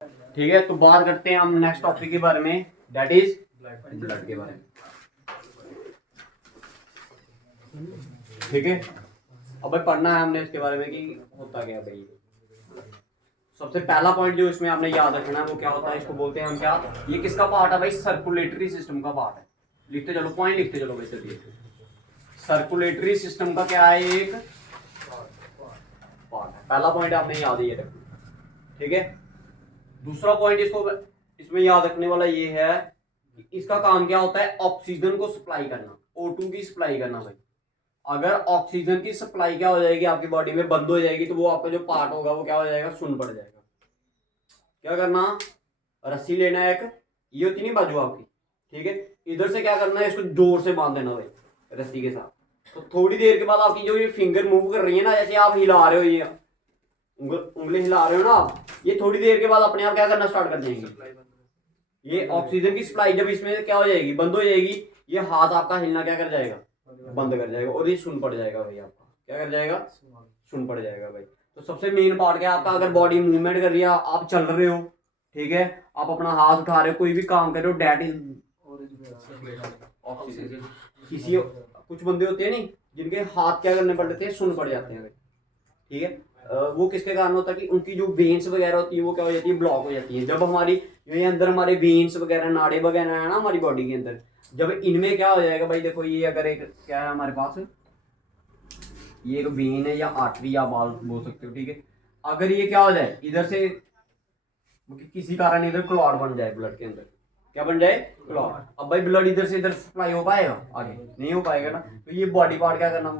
ठीक है, तो बात करते हैं हम नेक्स्ट टॉपिक के बारे में, दैट इज ब्लड के बारे में। ठीक है, अब भाई पढ़ना है हमने इसके बारे में कि होता क्या भाई। सबसे पहला पॉइंट जो इसमें आपने याद रखना है वो क्या होता है, इसको बोलते हैं हम क्या, ये किसका पार्ट है भाई, सर्कुलेटरी सिस्टम का पार्ट है। लिखते चलो, पॉइंट लिखते चलो वैसे भी। सर्कुलेटरी सिस्टम का क्या है, एक पार्ट है। पहला पॉइंट आपने याद ही रखना। ठीक है, दूसरा पॉइंट इसको इसमें याद रखने वाला ये है कि इसका काम क्या होता है, ऑक्सीजन को सप्लाई करना, O2 की सप्लाई करना भाई। अगर ऑक्सीजन की सप्लाई क्या हो जाएगी आपकी बॉडी में, बंद हो जाएगी, तो वो आपका जो पार्ट होगा वो क्या हो जाएगा, सुन्न पड़ जाएगा। क्या करना, रस्सी लेना है एक, ये होती नहीं बाजू आपकी, ठीक है, इधर से क्या करना है, इसको जोर से बांध देना भाई रस्सी के साथ। तो थोड़ी देर के बाद आपकी जो ये फिंगर मूव कर रही है ना, जैसे आप हिला रहे हो, ये उंगली हिला रहे हो ना आप, ये थोड़ी देर के बाद अपने आप क्या करना स्टार्ट कर देंगे। ये ऑक्सीजन की सप्लाई जब इसमें क्या हो जाएगी, बंद हो जाएगी, ये हाथ आपका हिलना क्या कर जाएगा, बंद कर जाएगा, और ये सुन पड़ जाएगा भाई आपका, क्या कर जाएगा, सुन पड़ जाएगा भाई। तो सबसे मेन पार्ट क्या है आपका, अगर बॉडी मूवमेंट कर रही है, आप चल रहे हो, ठीक है, आप अपना हाथ उठा रहे हो, कोई भी काम कर रहे हो, डैट इज ऑक्सीजन। किसी कुछ बंदे होते हैं नहीं जिनके हाथ क्या करने पड़ जाते हैं, सुन पड़ जाते हैं भाई। ठीक है, वो किसके कारण होता है कि उनकी जो वेन्स वगैरह होती है वो क्या हो जाती है, ब्लॉक हो जाती है। जब हमारी ये अंदर हमारे वेन्स वगैरह, नाड़े वगैरह है ना हमारी बॉडी के अंदर, जब इनमें क्या हो जाएगा भाई, देखो ये अगर एक क्या है हमारे पास, ये एक वेन है या आर्टरी या बाल बोल सकते हो, ठीक है, अगर ये क्या हो जाए इधर से किसी कारण इधर क्लॉट बन जाए ब्लड के अंदर, क्या बन जाए, क्लॉट। अब भाई ब्लड इधर से इधर सप्लाई हो पाएगा, आगे नहीं हो पाएगा ना, तो ये बॉडी पार्ट क्या करना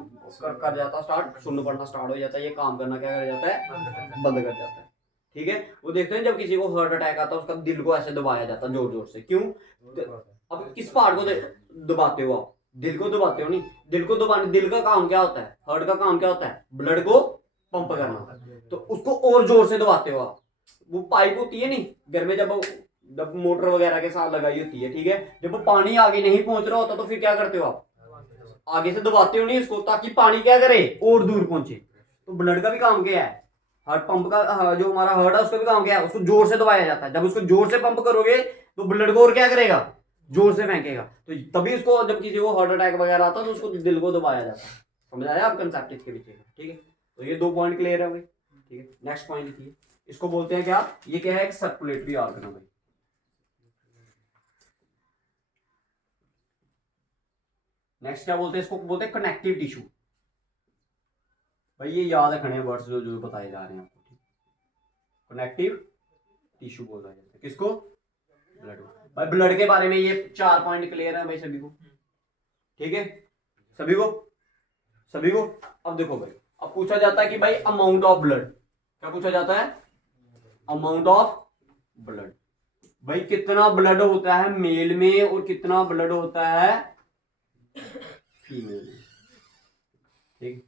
कर जाता, स्टार्ट सुन्न पड़ना स्टार्ट हो जाता है, ये काम करना क्या कर जाता है, बंद कर जाता है। ठीक है, वो देखते हैं जब किसी को हार्ट अटैक आता है, उसका दिल को ऐसे दबाया जाता है जोर जोर से, क्यों, अब किस पार्ट को दबाते हो आप, दिल को दबाते हो नहीं, दिल को दबाने, दिल का काम क्या होता है, हार्ट का काम क्या होता है, ब्लड को पंप करना, तो उसको और जोर से दबाते हो आप। वो पाइप होती है नहीं घर में, जब मोटर वगैरह के साथ लगाई होती है, ठीक है, जब वो पानी आगे नहीं पहुंच रहा होता तो फिर क्या करते हो आप, आगे से दबाते हो नहीं इसको, ताकि पानी क्या करे, और दूर पहुंचे। तो ब्लड का भी काम क्या है, हार्ट पंप का, जो हमारा हार्ट है उसका भी काम क्या है, उसको जोर से दबाया जाता है। जब उसको जोर से पंप करोगे तो ब्लड को और क्या करेगा, जोर से फेंकेगा, तो तभी उसको जब किसी को हार्ट अटैक वगैरह आता है तो उसको दिल को दबाया जाता है। समझ आया आप कंसेप्ट इसके पीछे का, ठीक है। तो ये 2 पॉइंट क्लियर है भाई, ठीक है। नेक्स्ट पॉइंट लिखिए, इसको बोलते हैं क्या, ये क्या है, एक सर्कुलेटरी ऑर्गन है भाई। नेक्स्ट क्या बोलते हैं, इसको बोलते हैं कनेक्टिव टिश्यू। भाई ये याद रखने वर्ड्स जो जो बताए जा रहे हैं आपको, कनेक्टिव टिश्यू बोला जाता है किसको, ब्लड। भाई ब्लड के बारे में ये 4 पॉइंट क्लियर है भाई सभी को, ठीक है, सभी को, सभी को। अब देखो भाई, अब पूछा जाता है कि भाई अमाउंट ऑफ ब्लड, क्या पूछा जाता है, अमाउंट ऑफ ब्लड। भाई कितना ब्लड होता है मेल में और कितना ब्लड होता है फीमेल में, ठीक।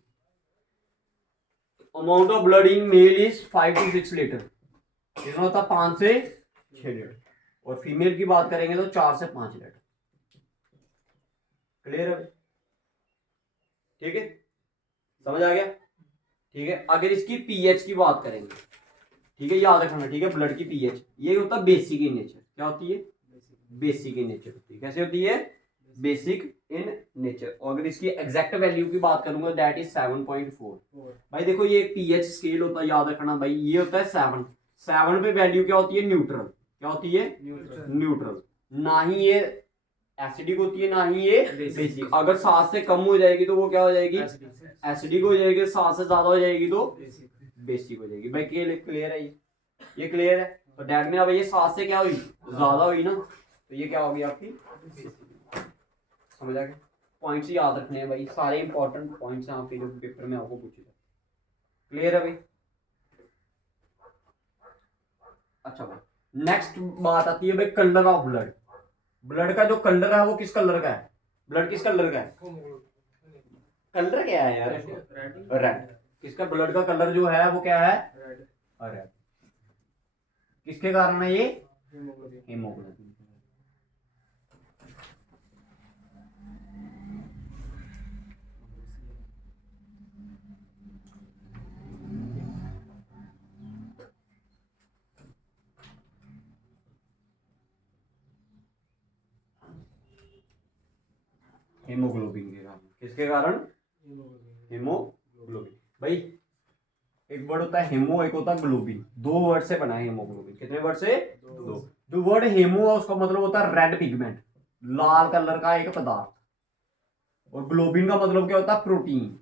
Amount of blood in male is 5 to 6 litre, कितना होता है, 5 से 6 लीटर, और फीमेल की बात करेंगे तो 4 से 5 लीटर। क्लियर है, ठीक है, समझ आ गया, ठीक है। अगर इसकी पीएच की बात करेंगे, ठीक है, याद रखना, ठीक है, ब्लड की पीएच ये होता है बेसिक इन नेचर, क्या होती है, बेसिक इन नेचर होती है, कैसे होती है, बेसिक इन नेचर। और अगर इसकी एग्जैक्ट वैल्यू की बात करूंगा दैट इज 7.4। भाई देखो ये पीएच स्केल होता है, याद रखना भाई, ये होता है 7 पे वैल्यू क्या होती है, न्यूट्रल, क्या होती है, न्यूट्रल। ना ही ये एसिडिक होती है ना ही ये बेसिक। अगर 7 से कम हो जाएगी तो वो क्या हो जाएगी, एसिडिक हो जाएगी, 7 से ज्यादा हो जाएगी तो बेसिक हो जाएगी। भाई क्लियर है, ये क्लियर है। तो डैट में अब ये 7 से क्या हुई, ज्यादा हुई ना, तो ये क्या होगी आपकी, समझ आ गया। पॉइंट्स याद रखने हैं भाई, सारे इंपॉर्टेंट पॉइंट्स हैं आपके जो पेपर में आपको पूछे थे। क्लियर है भाई, अच्छा भाई नेक्स्ट बात आती है भाई कलर ऑफ ब्लड। ब्लड का जो कलर है वो किस कलर का है, ब्लड किस कलर का है, कलर क्या है यार, रेड। किसका ब्लड का कलर जो है वो क्या है, रेड। किसके कारण है ये, हीमोग्लोबिन। हेमोग्लोबिन के कारण। किसके कारण? हेमोग्लोबिन। भाई एक वर्ड होता है हेमो, एक होता है ग्लोबिन, दो वर्ड से बना है हेमोग्लोबिन। कितने वर्ड से? दो। जो वर्ड हेमो है उसका मतलब होता है रेड पिगमेंट, लाल कलर का एक पदार्थ, और ग्लोबिन का मतलब क्या होता है? प्रोटीन।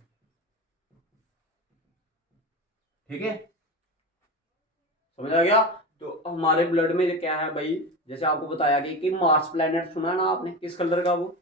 ठीक है, समझ आ गया? तो हमारे ब्लड में क्या है भाई, जैसे आपको बताया गया कि मार्स प्लैनेट सुना है ना आपने, किस कलर का? वो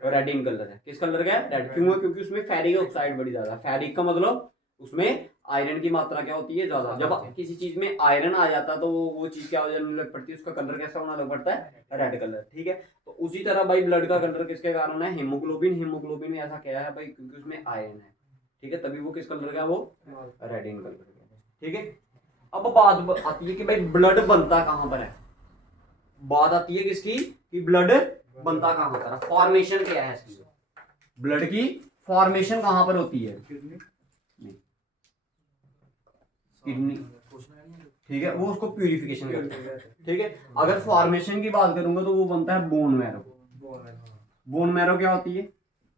रेड इन कलर है। किस कलर का है? रेड। क्यों है? क्योंकि उसमें फेरिक ऑक्साइड बड़ी ज्यादा है। फेरिक का मतलब उसमें आयरन की मात्रा क्या होती है? ज्यादा। जब किसी चीज में आयरन आ जाता है तो वो चीज क्या हो जाने लग पड़ती है? उसका कलर कैसा होना लग पड़ता है? Red colour. ठीक है, तो उसी तरह भाई ब्लड का कलर किसके कारण है? हेमोग्लोबिन। हेमोग्लोबिन में ऐसा क्या है भाई? क्योंकि उसमें आयरन है। ठीक है, तभी वो किस कलर का है? वो रेड इन कलर का है। ठीक है, अब बात आती है कि भाई ब्लड बनता कहां पर है। बात आती है किसकी? कि ब्लड बनता कहां पर है, फॉर्मेशन क्या है इसकी? ब्लड की फॉर्मेशन कहां पर होती है? किडनी। ठीक है, वो उसको प्यूरिफिकेशन करता है। ठीक है, अगर फॉर्मेशन की बात करूंगा तो वो बनता है बोन मैरो। बोन मैरो क्या होती है?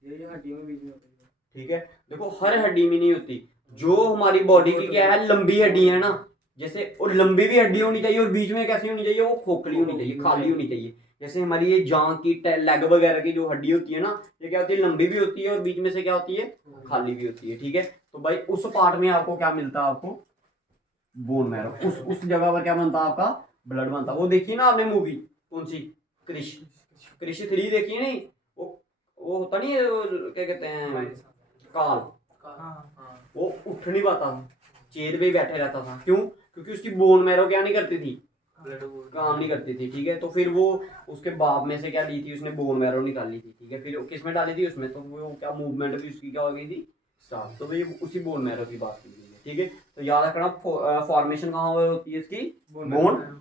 ये हड्डियों में बीच में होती है। ठीक है, देखो हर हड्डी में नहीं होती। जो हमारी बॉडी की क्या है, लंबी हड्डी है ना, जैसे, और लंबी भी हड्डी होनी चाहिए, और बीच में कैसी होनी चाहिए? वो खोखली होनी चाहिए, खाली होनी चाहिए। जैसे हमारी ये जांग की, लेग वगैरह की जो हड्डी होती है ना, ये क्या होती है? लंबी भी होती है और बीच में से क्या होती है? खाली भी होती है। ठीक है, तो भाई उस पार्ट में आपको क्या मिलता है? आपको बोन मैरो। उस जगह पर क्या बनता है? आपका ब्लड बनता। वो देखिए ना आपने मूवी, कौन सी? क्रिश। क्रिश 3 देखी नहीं? वो होता नहीं है, क्या कहते हैं, काल। वो उठ नहीं पाता था, चेयर पे ही बैठे रहता था। क्यों? क्योंकि उसकी बोन मैरो क्या नहीं करती थी? काम नहीं करती थी। ठीक है, तो फिर वो उसके बाप में से क्या ली थी? उसने बोन मैरो निकाली थी। ठीक है, फिर किस में डाली थी? उसमें। तो वो क्या मूवमेंट भी उसकी क्या हो गई थी? स्टार्ट। तो ये उसी बोन मैरो की बात की गई है। ठीक है, तो याद रखना फॉर्मेशन कहाँ पर होती है इसकी? बोन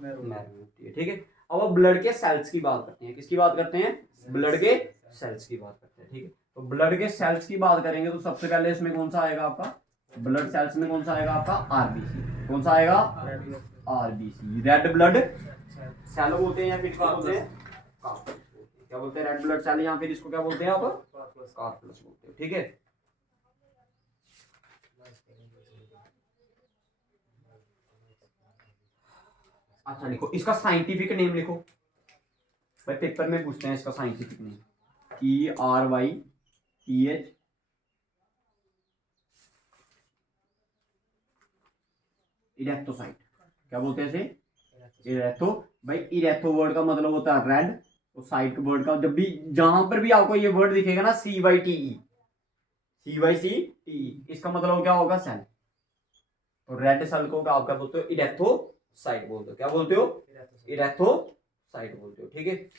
मैरो में होती है। ठीक है, अब वो ब्लड के सेल्स की बात करते हैं। किसकी बात करते हैं? ब्लड के सेल्स की बात करते हैं। ठीक है, तो ब्लड के सेल्स की बात करेंगे तो सबसे पहले इसमें कौन सा आएगा आपका? ब्लड सेल्स में कौन सा आएगा आपका? आरबीसी। कौन सा आएगा? आरबीसी, रेड ब्लड सेल बोलते हैं, या फिर क्या बोलते हैं? क्या बोलते हैं? रेड ब्लड सेल, या फिर इसको क्या बोलते हैं आप? कार्पलस बोलते हैं। ठीक है, अच्छा लिखो इसका साइंटिफिक नेम लिखो भाई, पेपर में पूछते हैं इसका साइंटिफिक नेम। ERYTH इरेक्टोसाइट। क्या बोलते हैं इसे? इरेक्टो। भाई इरेक्टो वर्ड का मतलब होता है रेड, और साइट वर्ड का, जब भी जहां पर भी आपको ये वर्ड दिखेगा ना, CYTE, इसका मतलब क्या होगा? सेल। तो रेड सेल को आप क्या बोलते हो? इरेक्टोसाइट बोलते हो। क्या बोलते हो? इरेक्टोसाइट बोलते हो। ठीक है,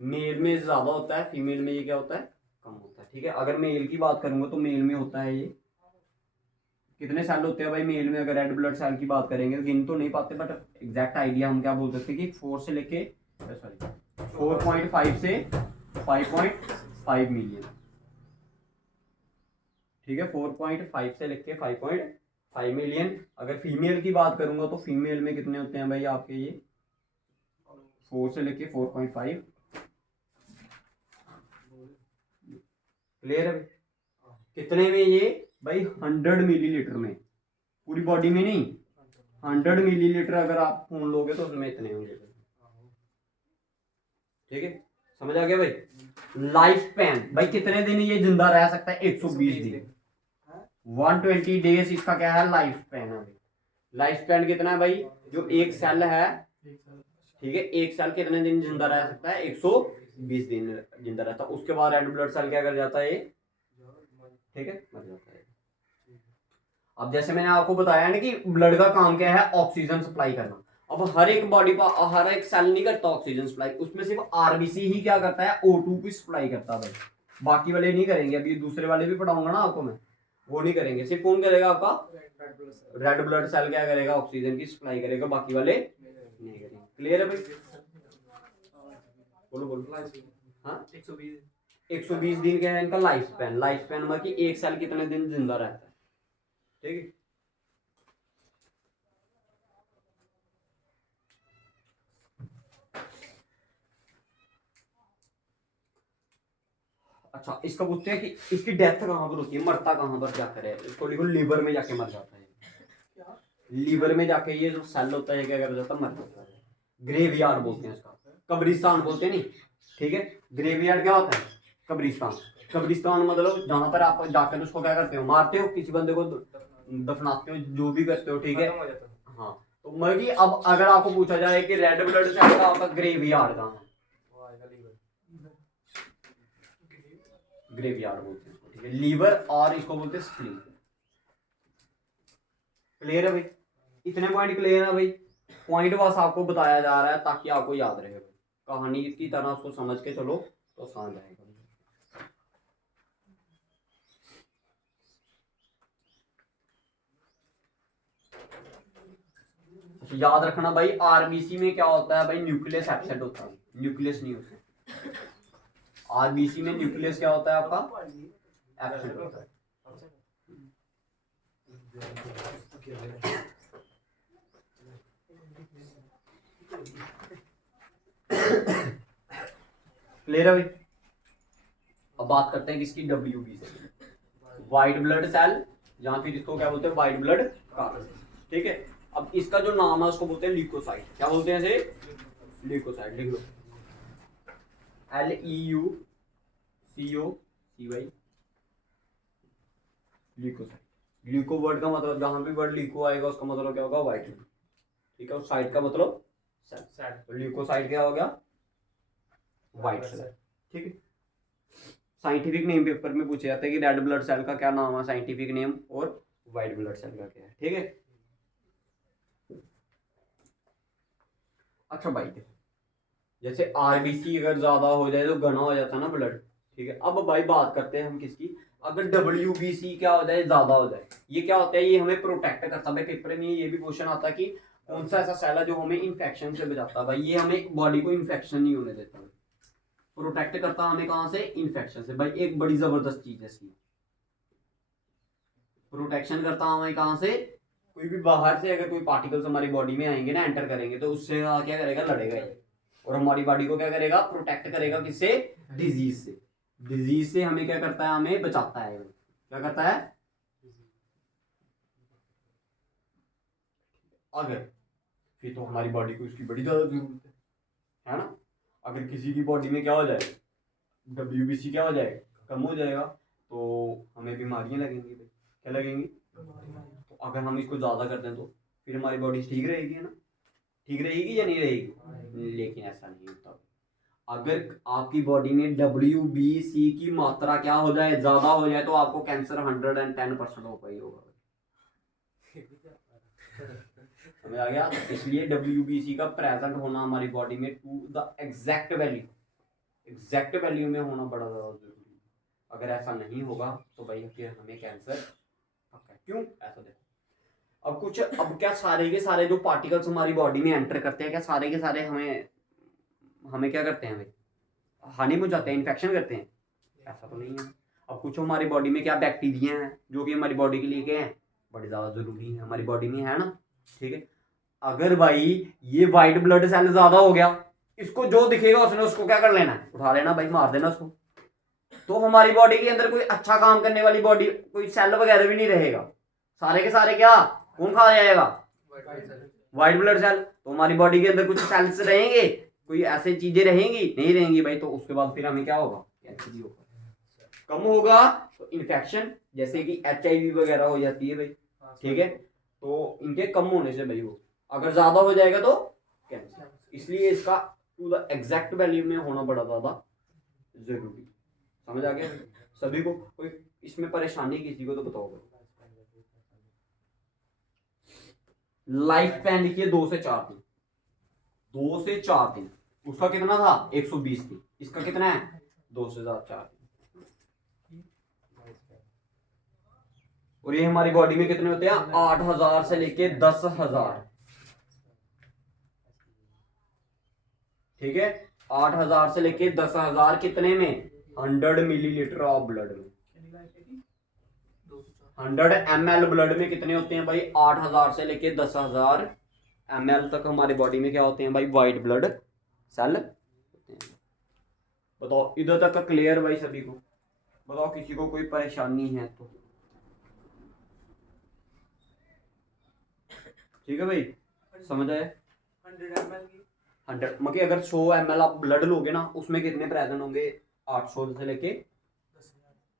मेल में ज्यादा होता है, फीमेल में ये क्या होता है? कम होता है। ठीक है, अगर मेल की बात करूंगा तो मेल में होता है ये, कितने सेल होते हैं भाई मेल में? अगर रेड ब्लड सेल की बात करेंगे तो गिन तो नहीं पाते, बट एग्जैक्ट आइडिया हम क्या बोल सकते हैं कि 4 से लेके 4.5 से 5.5 मिलियन। ठीक है, 4.5 से लेके 5.5 मिलियन। अगर फीमेल की बात करूंगा तो फीमेल में कितने होते हैं भाई आपके? ये 4 से लेके 4.5। क्लियर है? कितने में ये भाई? 100 मिलीलीटर में, पूरी बॉडी में नहीं। 100 मिलीलीटर अगर आप खून लोगे तो उसमें इतने होंगे। ठीक है, समझ आ गया भाई? लाइफ स्पैन भाई कितने दिन ये जिंदा रह सकता है? 120 दिन। 120 डेज इसका क्या है? लाइफ स्पैन है। लाइफ स्पैन कितना है भाई? जो एक सेल है, ठीक है, एक सेल कितने दिन जिंदा रह सकता है? 120 दिन जिंदा रहता है। उसके बाद रेड ब्लड सेल क्या कर जाता है? ठीक है, मर जाता है। अब जैसे मैंने आपको बताया ना कि ब्लड का काम क्या है? ऑक्सीजन सप्लाई करना। अब हर एक बॉडी का, हर एक सेल नहीं करता ऑक्सीजन सप्लाई, उसमें सिर्फ आरबीसी ही क्या करता है? O2 की सप्लाई करता है भाई, बाकी वाले नहीं करेंगे। अभी दूसरे वाले भी पढ़ाऊंगा ना आपको मैं, वो नहीं करेंगे। सिर्फ कौन करेगा? आपका रेड ब्लड सेल क्या करेगा? ऑक्सीजन की सप्लाई करेगा, बाकी वाले नहीं करेंगे। क्लियर है भाई? बोलो बोलो। हाँ, 120 दिन क्या है इनका लाइफ स्पैन। लाइफ स्पैन मतलब कि एक सेल कितने दिन जिंदा रहता है। ठीक है, अच्छा, इसका पूछते हैं कि इसकी डेथ कहाँ पर होती है, मरता कहाँ पर जाकर है। इसको लिखो लीवर में जाके मर जाता है। लीवर में जाके ये जो सेल होता है क्या कर जाता है, मर जाता है। ग्रेवयार्ड बोलते हैं इसका, कब्रिस्तान बोलते हैं नहीं, ठीक है। ग्रेवयार्ड क्या होता है, कब्रिस्तान। कब्रिस्तान मतलब जहाँ पर आप जाकर उसको क्या करते हो, मारते हो, किसी बंदे को दफनाते हो, जो भी करते हो, ठीक है। हाँ, तो मतलब कि अब अगर आपको पूछा जाए कि रेड ब्लड सेल का आपका ग्रेवयार्ड कहाँ है, ग्रेवयार्ड बोलते हैं इसको, ठीक है। लीवर और इसको बोलते हैं स्प्लीन। क्लियर है भाई, इतने पॉइंट क्लियर है भाई। पॉइंट बस आपको बताया जा रहा है ताकि आपको याद रहे भाई, कहानी की तरह उसको समझ के चलो तो समझ आएगा। याद रखना भाई, आरबीसी में क्या होता है भाई, न्यूक्लियस एब्सेंट होता है, न्यूक्लियस नहीं होता। आरबीसी में न्यूक्लियस क्या होता है आपका, एब्सेंट होता है। क्लियर है भाई। अब बात करते हैं किसकी, डब्ल्यूबीसी, व्हाइट ब्लड सेल, या फिर इसको क्या बोलते हैं, व्हाइट ब्लड कार्सेल, ठीक है। अब इसका जो नाम है उसको बोलते हैं ल्यूकोसाइट। क्या बोलते हैं इसे, ल्यूकोसाइट। लिख लो, LEUCOCY, ल्यूकोसाइट। ल्यूको वर्ड का मतलब, जहां भी वर्ड ल्यूको आएगा उसका मतलब क्या होगा, व्हाइट, ठीक है। और साइट का मतलब सेल, तो ल्यूकोसाइट क्या हो गया, व्हाइट सेल, ठीक है। साइंटिफिक नेम पेपर में पूछे जाते हैं कि रेड ब्लड सेल का क्या नाम है, साइंटिफिक नेम, और व्हाइट ब्लड सेल का क्या है, ठीक है। अच्छा भाई, जैसे आरबीसी अगर ज्यादा हो जाए तो घना हो जाता है ना ब्लड, ठीक है। अब भाई बात करते हैं हम किसकी, अगर डब्ल्यूबीसी क्या हो जाए, ज्यादा हो जाए, ये क्या होता है, ये हमें प्रोटेक्ट करता है भाई। पेपर में ये भी क्वेश्चन आता है कि कौन सा ऐसा सेल है जो हमें इन्फेक्शन से बचाता है भाई। ये हमें बॉडी को इन्फेक्शन नहीं होने देता, प्रोटेक्ट करता है हमें कहां से, इन्फेक्शन से भाई। एक बड़ी जबरदस्त चीज है इसकी, प्रोटेक्शन करता है हमें कहां से, कोई भी बाहर से अगर कोई पार्टिकल्स हमारी बॉडी में आएंगे ना, एंटर करेंगे, तो उससे क्या करेगा, लड़ेगा ये, और हमारी बॉडी को क्या करेगा, प्रोटेक्ट करेगा किससे, डिजीज से। डिजीज से हमें क्या करता है, हमें बचाता है। क्या करता है, अगर फिर तो हमारी बॉडी को इसकी बड़ी ज्यादा जरूरत है ना। अगर किसी की बॉडी में क्या हो जाए, डब्ल्यूबीसी क्या हो जाए, कम हो जाएगा, तो हमें बीमारियां लगेंगी भाई। क्या लगेंगी, तो अगर हम इसको ज्यादा कर दें तो फिर हमारी बॉडी ठीक रहेगी, है ना, ठीक रहेगी या नहीं रहेगी। लेकिन ऐसा नहीं होता। अगर आपकी बॉडी में WBC की मात्रा क्या हो जाए, ज्यादा हो जाए, तो आपको कैंसर 110% हो पाई होगा। समझ आ गया। इसलिए WBC का प्रेजेंट होना हमारी बॉडी में to the exact value, exact value में होना बड़ा ज्यादा जरूरी है। अगर ऐसा नहीं होगा तो भाई फिर हमें कैंसर पक्का है। क्यों, ऐसा देखो, अब क्या सारे के सारे जो पार्टिकल्स हमारी बॉडी में एंटर करते हैं, क्या सारे के सारे हमें हमें क्या करते हैं, हमें हानि पहुंचाते हैं, इन्फेक्शन करते हैं, ऐसा तो नहीं है। अब कुछ हमारी बॉडी में क्या बैक्टीरिया हैं जो कि हमारी बॉडी के लिए क्या है, बड़ी ज्यादा जरूरी है, हमारी बॉडी में है ना, ठीक है। अगर भाई ये व्हाइट ब्लड सेल ज्यादा हो गया, इसको जो दिखेगा उसने उसको क्या कर लेना है, उठा लेना भाई, मार देना उसको। तो हमारी बॉडी के अंदर कोई अच्छा काम करने वाली बॉडी, कोई सेल वगैरह भी नहीं रहेगा। सारे के सारे क्या, कौन खा जाएगा, व्हाइट ब्लड सेल। तो हमारी बॉडी के अंदर कुछ सेल्स रहेंगे, कोई ऐसी चीजें रहेंगी, नहीं रहेंगी भाई। तो उसके बाद फिर हमें क्या होगा, कैंसर ही होगा। कम होगा तो इन्फेक्शन, जैसे कि HIV वगैरह हो जाती है भाई, ठीक है। तो इनके कम होने से भाई वो, अगर ज्यादा हो जाएगा तो कैंसर। इसलिए इसका टू द एग्जैक्ट वैल्यू में होना बड़ा ज्यादा जरूरी। समझ आ गया सभी को, कोई इसमें परेशानी किसी को तो बताओ भाई। लाइफ स्पैन लिखिए 2 से 4 दिन, 2 से 4 दिन। उसका कितना था, 120 दिन। इसका कितना है, 2 से 4 दिन। और ये हमारी बॉडी में कितने होते हैं, 8000 से लेके 10,000, ठीक है। 8000 से लेके 10,000 कितने में, 100 मिलीलीटर ऑफ ब्लड में। 100 ml ब्लड में कितने होते हैं भाई, 8000 से लेके 10,000 ml तक हमारी बॉडी में क्या होते हैं भाई, व्हाइट ब्लड सेल होते हैं। बताओ इधर तक का क्लियर भाई सभी को। बताओ किसी को कोई परेशानी है तो। ठीक है भाई, समझ आए। 100 ml की 100 मतलब अगर 100 ml आप ब्लड लोगे ना, उसमें कितने प्रेजेंट होंगे? 800 से लेके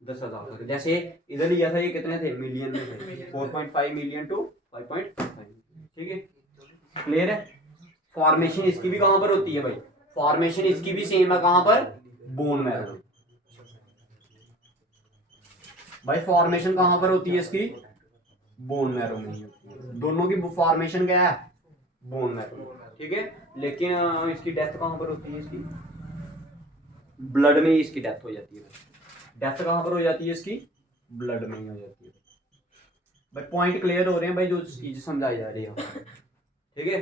10,000 तक। जैसे इधर लिया था, ये कितने थे? मिलियन में थे। 4.5 मिलियन टू 5.5। ठीक है, क्लियर है। फॉर्मेशन इसकी भी कहां पर होती है भाई? फॉर्मेशन इसकी भी सेम है, कहां पर? बोन मैरो में। भाई फॉर्मेशन कहां पर होती है इसकी? बोन मैरो में ही होती है। दोनों की फॉर्मेशन क्या है? Bone marrow. ठीक है, लेकिन इसकी डेथ कहां पर होती है? इसकी ब्लड में ही इसकी डेथ हो जाती है। डेथ कहां पर हो जाती है इसकी? ब्लड में ही हो जाती है। भाई पॉइंट क्लियर हो रहे हैं भाई, जो चीज समझाई जा रही है। ठीक है,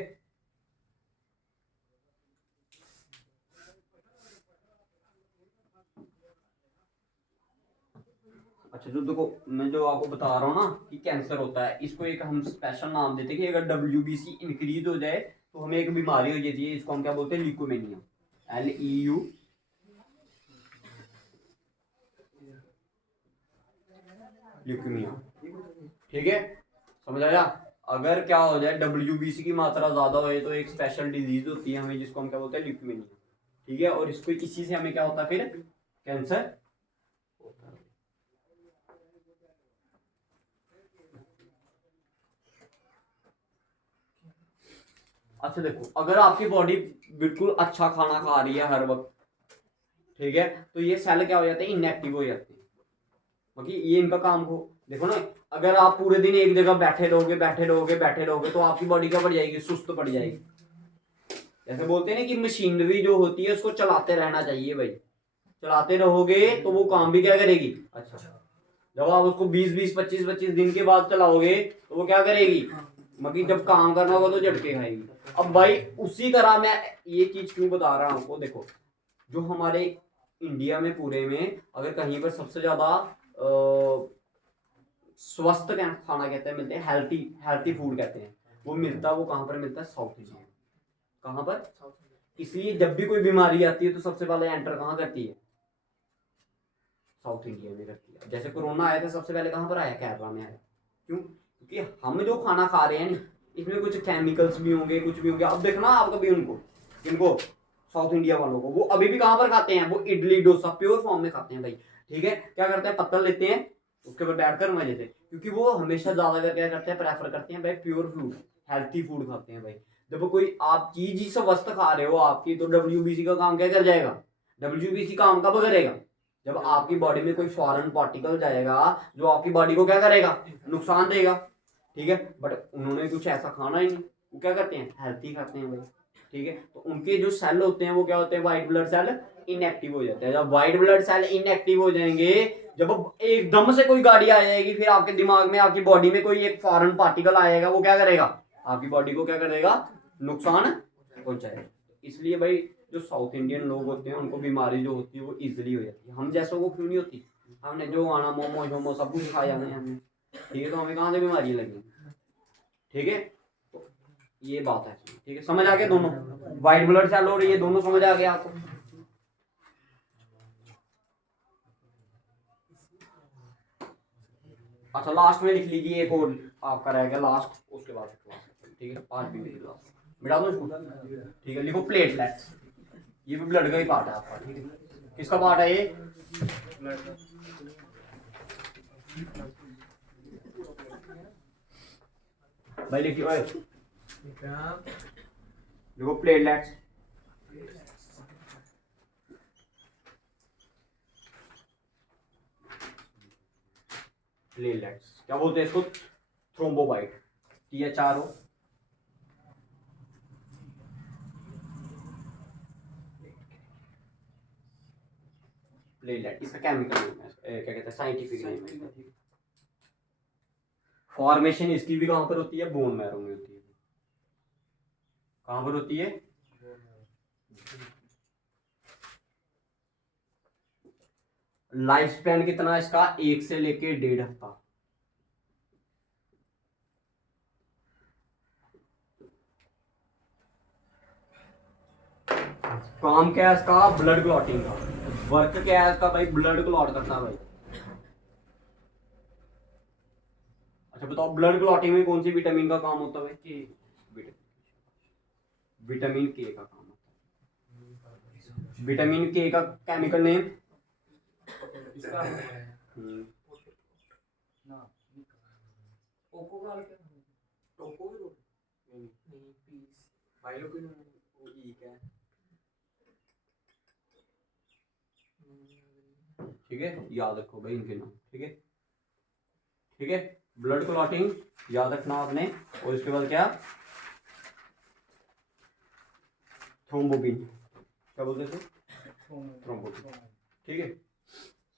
अच्छा जो देखो, मैं जो आपको बता रहा हूँ ना कि कैंसर होता है, इसको एक हम स्पेशल नाम देते हैं कि अगर WBC इंक्रीज हो जाए तो हमें एक बीमारी हो जाती है, इसको हम क्या बोलते हैं? ल्यूकोमेनिया। LEU, leukaemia. ठीक है, समझ आया। अगर क्या हो जाए, WBC की मात्रा ज्यादा हो तो एक स्पेशल डिजीज होती है हमें, जिसको हम क्या बोलते हैं? ल्यूकेमिया। ठीक है, और इसको इसी से हमें क्या होता है फिर? कैंसर होता है। अच्छा देखो, अगर आपकी बॉडी बिल्कुल अच्छा खाना खा रही है हर वक्त, ठीक है, तो ये सेल क्या हो जाते हैं? इनएक्टिव हो जाते हैं। क्योंकि ये इनका काम हो, देखो ना, अगर आप पूरे दिन एक जगह बैठे रहोगे बैठे रहोगे बैठे रहोगे तो आपकी बॉडी क्या पड़ जाएगी? सुस्त पड़ जाएगी। जैसे बोलते हैं ना कि मशीनरी जो होती है उसको चलाते रहना चाहिए भाई। चलाते रहोगे तो वो काम भी क्या करेगी? अच्छा। जब आप उसको 20-20 25-25 दिन के बाद चलाओगे तो वो क्या करेगी? मगर जब काम करना होगा तो झटके खाएगी। अब भाई उसी तरह मैं ये चीज क्यों बता रहा हूं आपको, देखो जो हमारे इंडिया में पूरे में अगर कहीं पर सबसे ज्यादा स्वस्थ खाना कहते हैं, मिलते हैं, हेल्थी हेल्थी फूड कहते हैं, वो मिलता है, वो कहाँ पर मिलता है? South India. कहाँ पर? इसलिए जब भी कोई बीमारी आती है तो सबसे पहले एंटर कहाँ करती है? साउथ इंडिया में करती है। जैसे कोरोना आया था, सबसे पहले कहाँ पर आया? केरला में आया। क्यों? क्योंकि हम जो खाना खा रहे हैं इसमें कुछ केमिकल्स भी होंगे, कुछ भी होंगे। अब देखना आप कभी उनको, इनको साउथ इंडिया वालों को, वो अभी भी कहाँ पर खाते हैं? वो इडली डोसा प्योर फॉर्म में खाते हैं भाई। ठीक है, क्या करते हैं? पत्तल लेते हैं, उसके ऊपर बैठकर मजे से, क्योंकि वो हमेशा ज्यादा कर क्या करते हैं? प्रेफर करते हैं भाई प्योर फूड, हेल्थी फूड खाते हैं भाई। जब कोई आप चीज ही स्वस्थ खा रहे हो आपकी, तो WBC का काम क्या कर जाएगा? WBC काम कब करेगा? जब आपकी बॉडी में कोई फॉरेन पार्टिकल जाएगा जो आपकी बॉडी को क्या करेगा? नुकसान देगा। ठीक है, बट उन्होंने कुछ ऐसा खाना ही नहीं, वो क्या करते हैं? हेल्थी खाते हैं भाई। ठीक है, तो उनके जो सेल होते हैं वो क्या होते हैं? व्हाइट ब्लड सेल इनएक्टिव हो जाते हैं। जब व्हाइट ब्लड सेल इनएक्टिव हो जाएंगे, जब एकदम से कोई गाड़ी आ जाएगी, फिर आपके दिमाग में, आपकी बॉडी में कोई एक फॉरेन पार्टिकल आएगा, वो क्या करेगा? आपकी बॉडी को क्या करेगा? नुकसान पहुंचाएगा। इसलिए भाई जो साउथ इंडियन लोग होते हैं उनको बीमारी जो होती है वो इजीली हो जाती है। हम जैसों को क्यों नहीं होती? हमने जो आना मोमो शोमो सब कुछ खाया है हमने। ठीक है, तो हमें कहाँ से बीमारी लगी? ठीक है, तो ये बात है। ठीक है, समझ आ गया दोनों? व्हाइट ब्लड सेल और ये दोनों समझ आ गया आपको? अच्छा लास्ट में लिख लीजिए, एक और आपका रह गया लास्ट, उसके बाद ठीक है 5 भी लिख लो, मिटा दो इसको। ठीक है, लिखो प्लेटलेट्स। ये भी ब्लड का ही पार्ट है आपका। ठीक है, किसका पार्ट है ये? भाई लिखिए देखो प्लेटलेट्स। प्लेटलेट्स क्या बोलते हैं इसको? थ्रोम्बोबाइट। THRO। प्लेटलेट इसका केमिकल नेम है, क्या कहते हैं? साइंटिफिक नेम है। फॉर्मेशन इसकी भी कहां पर होती है? बोन मैरो में होती है। कहां पर होती है? लाइफ स्पैन कितना है इसका? 1 से लेके 1.5 हफ्ता। काम क्या है इसका? ब्लड क्लॉटिंग का। वर्क क्या है इसका भाई? ब्लड क्लॉट करना भाई। बताओ ब्लड क्लॉटिंग में कौन सी विटामिन का काम होता है भाई? विटामिन के का काम होता है। विटामिन के का केमिकल नेम? इसका ठीक है, याद रखो भाई इनके नाम। ठीक है, ठीक है, ब्लड क्लॉटिंग याद रखना आपने। और इसके बाद क्या? थ्रोम्बोबिन, क्या बोलते थे? थ्रोम्बोबिन। ठीक है,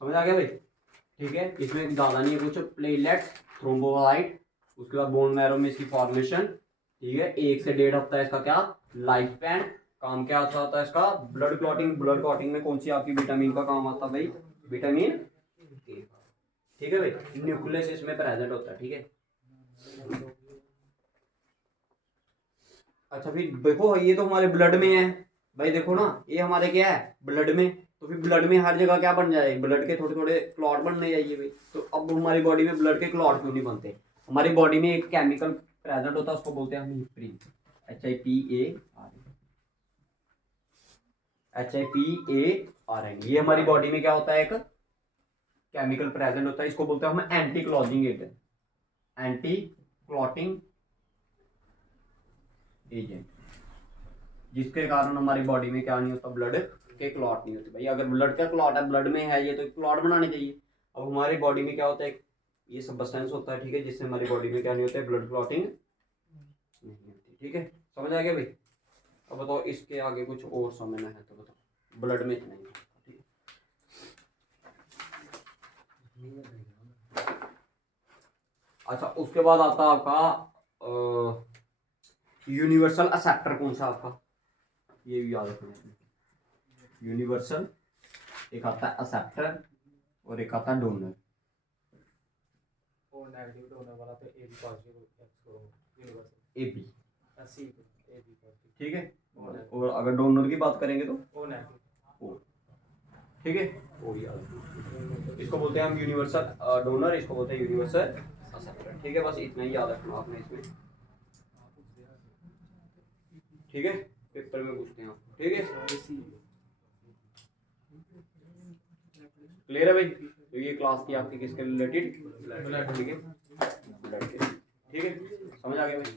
समझ आ गया भाई? ठीक है, इसमें ज़्यादा नहीं है कुछ। प्लेटलेट्स, थ्रोम्बोसाइट, उसके बाद बोन मैरो में इसकी फॉर्मेशन। ठीक है, 1 से 1.5 हफ्ता इसका क्या लाइफ स्पैन। काम क्या आता है इसका? Blood clotting. ब्लड क्लॉटिंग में कौन सी आपकी विटामिन का काम आता है भाई? विटामिन के। ठीक है भाई, न्यूक्लियस इसमें प्रेजेंट होता है। ठीक है, अच्छा फिर देखो ये तो हमारे ब्लड में है भाई, देखो ना ये हमारे क्या है? ब्लड में। तो फिर ब्लड में हर जगह क्या बन जाए? ब्लड के थोड़े थोड़े क्लॉट बनने चाहिए भाई। तो अब हमारी बॉडी में ब्लड के क्लॉट क्यों नहीं बनते? हमारी बॉडी में एक केमिकल प्रेजेंट होता है, उसको बोलते हैं हम हिप्रीन। HIPARN। ये हमारी बॉडी में क्या होता है? एक केमिकल प्रेजेंट होता है, इसको बोलते हैं हम anti clotting agent. Anti clotting agent, जिसके कारण हमारी बॉडी में क्या नहीं होता? ब्लड के क्लॉट नहीं होते भाई। अगर ब्लड का क्लॉट है, ब्लड में है ये, तो क्लॉट बनाने चाहिए। अब हमारी बॉडी में क्या होता है? ये सब्सटेंस होता है, ठीक है, जिससे हमारी बॉडी में क्या नहीं होता है? ब्लड क्लॉटिंग नहीं होती। ठीक है, समझ आ गया भाई? अब बताओ इसके आगे कुछ और समझना है तो बताओ। ब्लड में इतना ही है, ठीक है। अच्छा, उसके बाद आता है आपका यूनिवर्सल एक्सेप्टर। कौन सा आपका? ये भी याद रखना। यूनिवर्सल, एक आता है एक्सेप्टर और एक आता है डोनर। ओ नेगेटिव डोनर वाला तो A B positive universal A B, see A B positive. ठीक है। और अगर डोनर की बात करेंगे तो ओ नेगेटिव। ओ, ठीक है, ओ याद रखना। इसको बोलते हैं हम यूनिवर्सल डोनर, इसको बोलते हैं यूनिवर्सल एक्सेप्टर। ठीक है, बस इतना ही याद रखना आपने इसमें। ठीक है, पेपर में पूछते हैं आपको। ठीक है, क्लियर है भाई? तो ये क्लास थी आपकी किसके रिलेटेड? ब्लड। ठीक है, ब्लड के। ठीक है, समझ आ गया भाई?